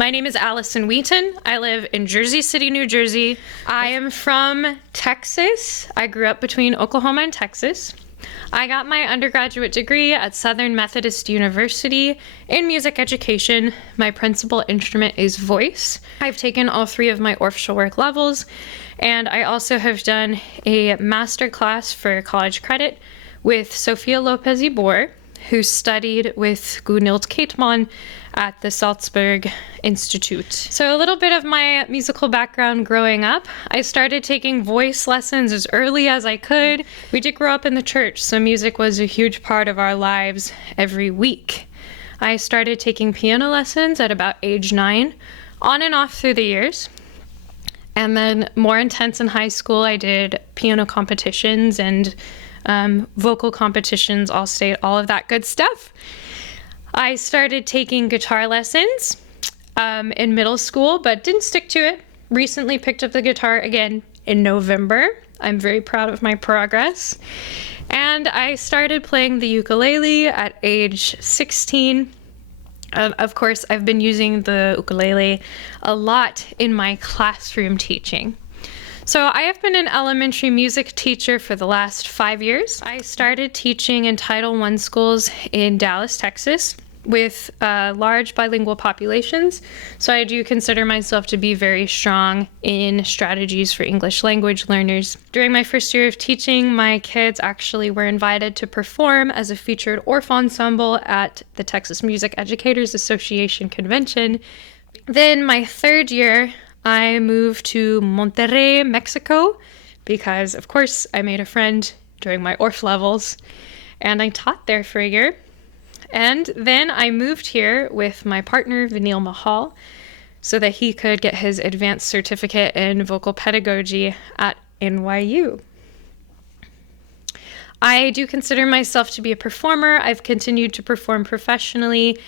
My name is Allison Wheaton. I live in Jersey City, New Jersey. I am from Texas. I grew up between Oklahoma and Texas. I got my undergraduate degree at Southern Methodist University in music education. My principal instrument is voice. I've taken all 3 of my orchestral work levels, and I also have done a master class for college credit with Sophia Lopez-Ibor, who studied with Gunhild Keetman at the Salzburg Institute. So a little bit of my musical background growing up. I started taking voice lessons as early as I could. We did grow up in the church, so music was a huge part of our lives every week. I started taking piano lessons at about age 9, on and off through the years. And then more intense in high school, I did piano competitions and vocal competitions, all state, all of that good stuff. I started taking guitar lessons in middle school, but didn't stick to it. Recently picked up the guitar again in November. I'm very proud of my progress. And I started playing the ukulele at age 16. Of course, I've been using the ukulele a lot in my classroom teaching. So I have been an elementary music teacher for the last 5 years. I started teaching in Title I schools in Dallas, Texas, with large bilingual populations. So I do consider myself to be very strong in strategies for English language learners. During my first year of teaching, my kids actually were invited to perform as a featured Orff ensemble at the Texas Music Educators Association convention. Then my third year, I moved to Monterrey, Mexico, because, of course, I made a friend during my Orff levels, and I taught there for a year. And then I moved here with my partner, Vanil Mahal, so that he could get his advanced certificate in vocal pedagogy at NYU. I do consider myself to be a performer. I've continued to perform professionally,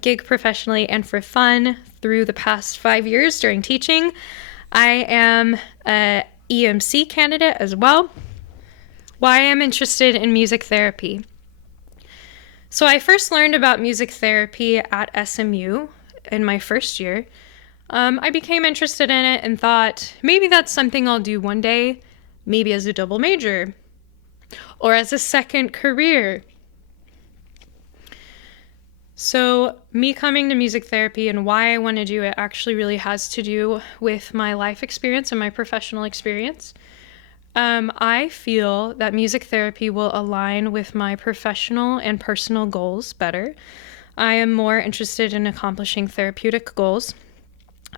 gig professionally, and for fun through the past 5 years during teaching. I am an EMC candidate as well. Why I'm interested in music therapy. So I first learned about music therapy at SMU in my first year. I became interested in it and thought, maybe that's something I'll do one day, maybe as a double major or as a second career. So me coming to music therapy and why I want to do it actually really has to do with my life experience and my professional experience. I feel that music therapy will align with my professional and personal goals better. I am more interested in accomplishing therapeutic goals.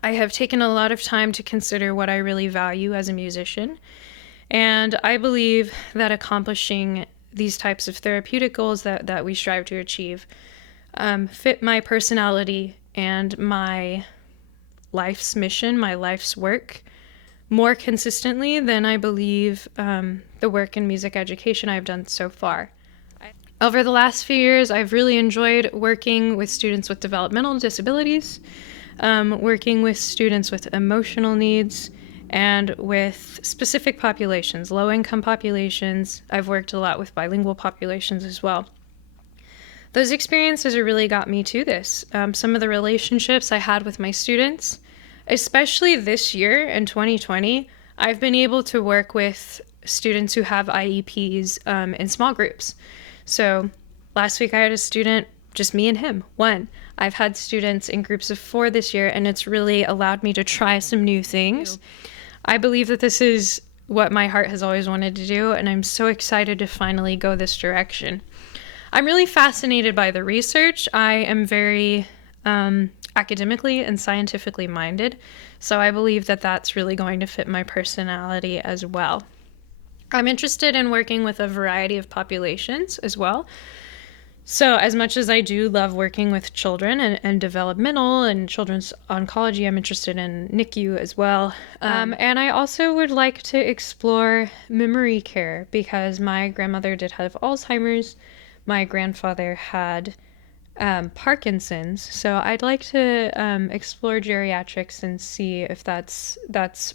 I have taken a lot of time to consider what I really value as a musician, and I believe that accomplishing these types of therapeutic goals that we strive to achieve fit my personality and my life's mission, my life's work, more consistently than I believe the work in music education I've done so far. Over the last few years, I've really enjoyed working with students with developmental disabilities, working with students with emotional needs, and with specific populations, low-income populations. I've worked a lot with bilingual populations as well. Those experiences have really got me to this. Some of the relationships I had with my students, especially this year in 2020, I've been able to work with students who have IEPs in small groups. So last week I had a student, just me and him, one. I've had students in groups of 4 this year, and it's really allowed me to try some new things. I believe that this is what my heart has always wanted to do, and I'm so excited to finally go this direction. I'm really fascinated by the research. I am very academically and scientifically minded, so I believe that that's really going to fit my personality as well. I'm interested in working with a variety of populations as well. So as much as I do love working with children and developmental and children's oncology, I'm interested in NICU as well. And I also would like to explore memory care because my grandmother did have Alzheimer's. My grandfather had Parkinson's. So I'd like to explore geriatrics and see if that's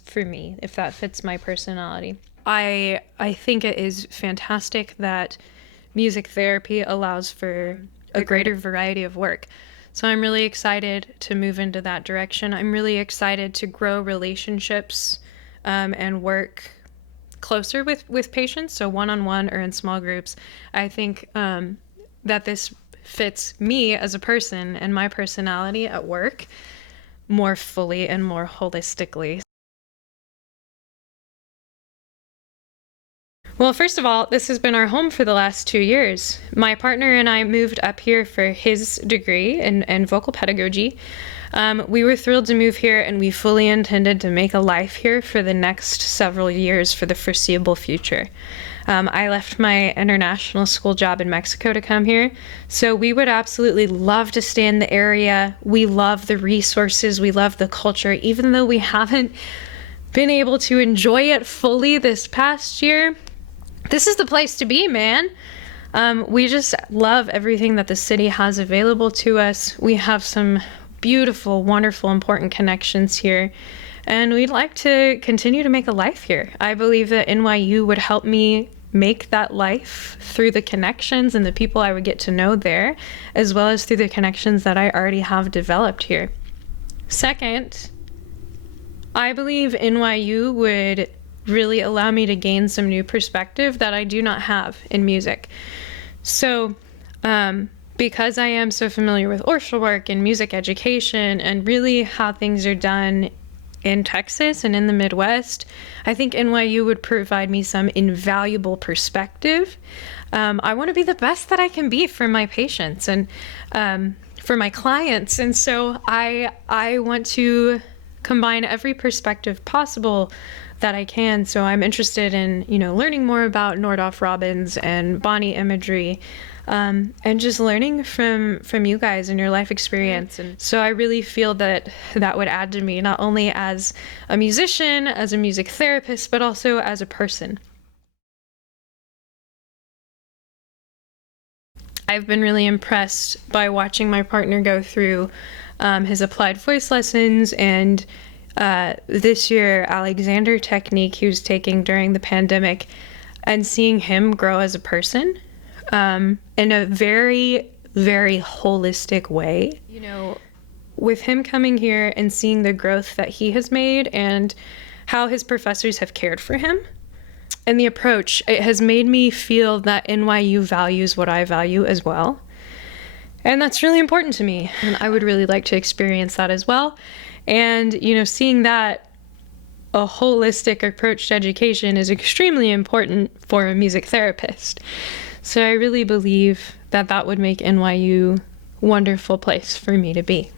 for me, if that fits my personality. I think it is fantastic that music therapy allows for a greater variety of work. So I'm really excited to move into that direction. I'm really excited to grow relationships and work closer with patients, so one-on-one or in small groups. I think that this fits me as a person and my personality at work more fully and more holistically. Well, first of all, this has been our home for the last 2 years. My partner and I moved up here for his degree in vocal pedagogy. We were thrilled to move here, and we fully intended to make a life here for the next several years for the foreseeable future. I left my international school job in Mexico to come here, so we would absolutely love to stay in the area. We love the resources, we love the culture, even though we haven't been able to enjoy it fully this past year. This is the place to be, man. We just love everything that the city has available to us. We have some beautiful, wonderful, important connections here, and we'd like to continue to make a life here. I believe that NYU would help me make that life through the connections and the people I would get to know there, as well as through the connections that I already have developed here. Second, I believe NYU would really allow me to gain some new perspective that I do not have in music. So, because I am so familiar with orchestral work and music education and really how things are done in Texas and in the Midwest, I think NYU would provide me some invaluable perspective. I want to be the best that I can be for my patients and for my clients. And so I want to combine every perspective possible that I can. So I'm interested in, learning more about Nordhoff Robbins and Bonnie imagery, and just learning from you guys and your life experience. And so I really feel that would add to me, not only as a musician, as a music therapist, but also as a person. I've been really impressed by watching my partner go through his applied voice lessons, and this year Alexander technique he was taking during the pandemic, and seeing him grow as a person in a very, very holistic way. With him coming here and seeing the growth that he has made and how his professors have cared for him and the approach, it has made me feel that NYU values what I value as well. And that's really important to me. And I would really like to experience that as well. And, seeing that a holistic approach to education is extremely important for a music therapist. So I really believe that would make NYU a wonderful place for me to be.